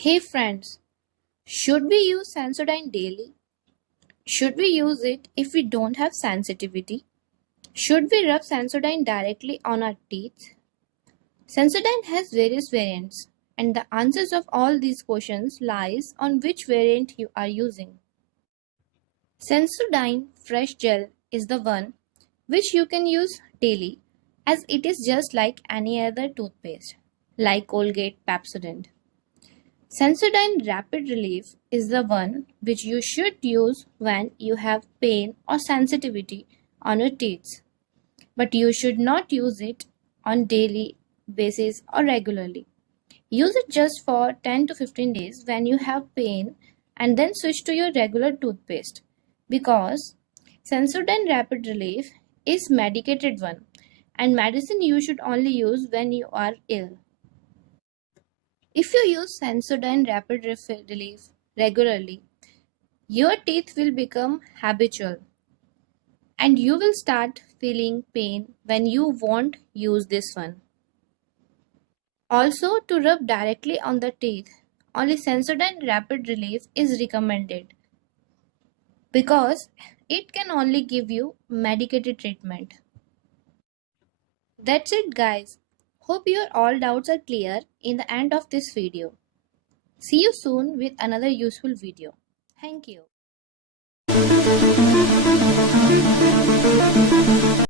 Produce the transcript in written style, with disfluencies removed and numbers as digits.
Hey friends, should we use Sensodyne daily? Should we use it if we don't have sensitivity? Should we rub Sensodyne directly on our teeth? Sensodyne has various variants, and the answers of all these questions lies on which variant you are using. Sensodyne Fresh Gel is the one which you can use daily as it is just like any other toothpaste, like Colgate Pepsodent. Sensodyne Rapid Relief is the one which you should use when you have pain or sensitivity on your teeth, but you should not use it on daily basis or regularly. Use it just for 10 to 15 days when you have pain and then switch to your regular toothpaste because Sensodyne Rapid Relief is medicated one and medicine you should only use when you are ill. If you use Sensodyne Rapid Relief regularly, your teeth will become habitual and you will start feeling pain when you won't use this one. Also, to rub directly on the teeth, only Sensodyne Rapid Relief is recommended because it can only give you medicated treatment. That's it guys. Hope your all doubts are clear in the end of this video. See you soon with another useful video. Thank you.